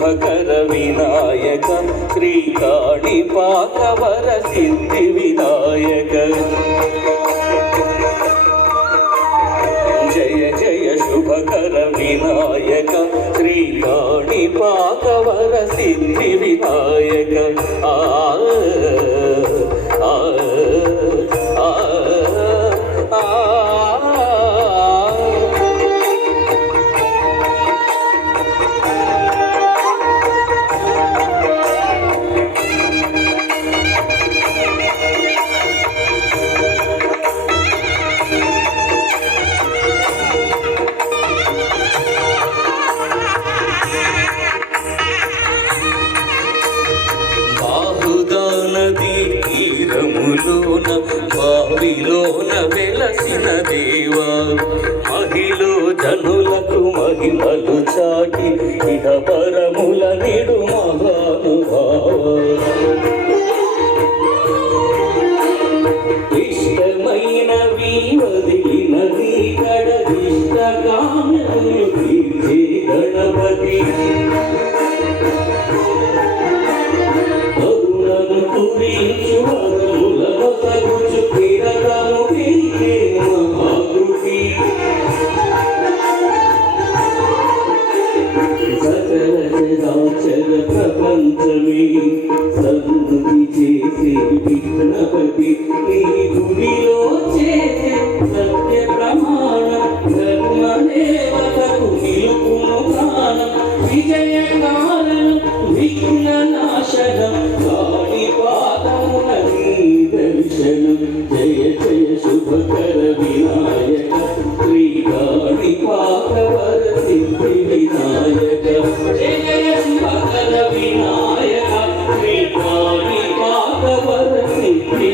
శుభకర వినాయక శ్రీకాణిపాకవర సిద్ధి వినాయక జయ జయ శుభకర వినాయక శ్రీకాణిపాకవర సిద్ధి వినాయక తీరములోన బావిలోన వెలసిన దేవా మహిలో జనులకు మహిమలు చాటి ఇహ పరముల నిడు మహానుభావ ఇష్టమైనవి వదిలినవి కడదిష్ట కామ్యములు తీర్చే గణపతి ప్రపంచమే సన్నుతి చేసే విఘ్నపతి నీ గుడిలో చేసే సత్య ప్రమాణం ధర్మదేవతకు నిలుపును ప్రాణం విజయ కారణం విఘ్న నాశనం కాణిపాకమున నీ దర్శనం జయ జయ శుభకర వినాయక శ్రీకాణిపాకవర సిద్ధి వినాయక జయ జయ శుభకర వినాయక శ్రీకాణిపాకవర సిద్ధి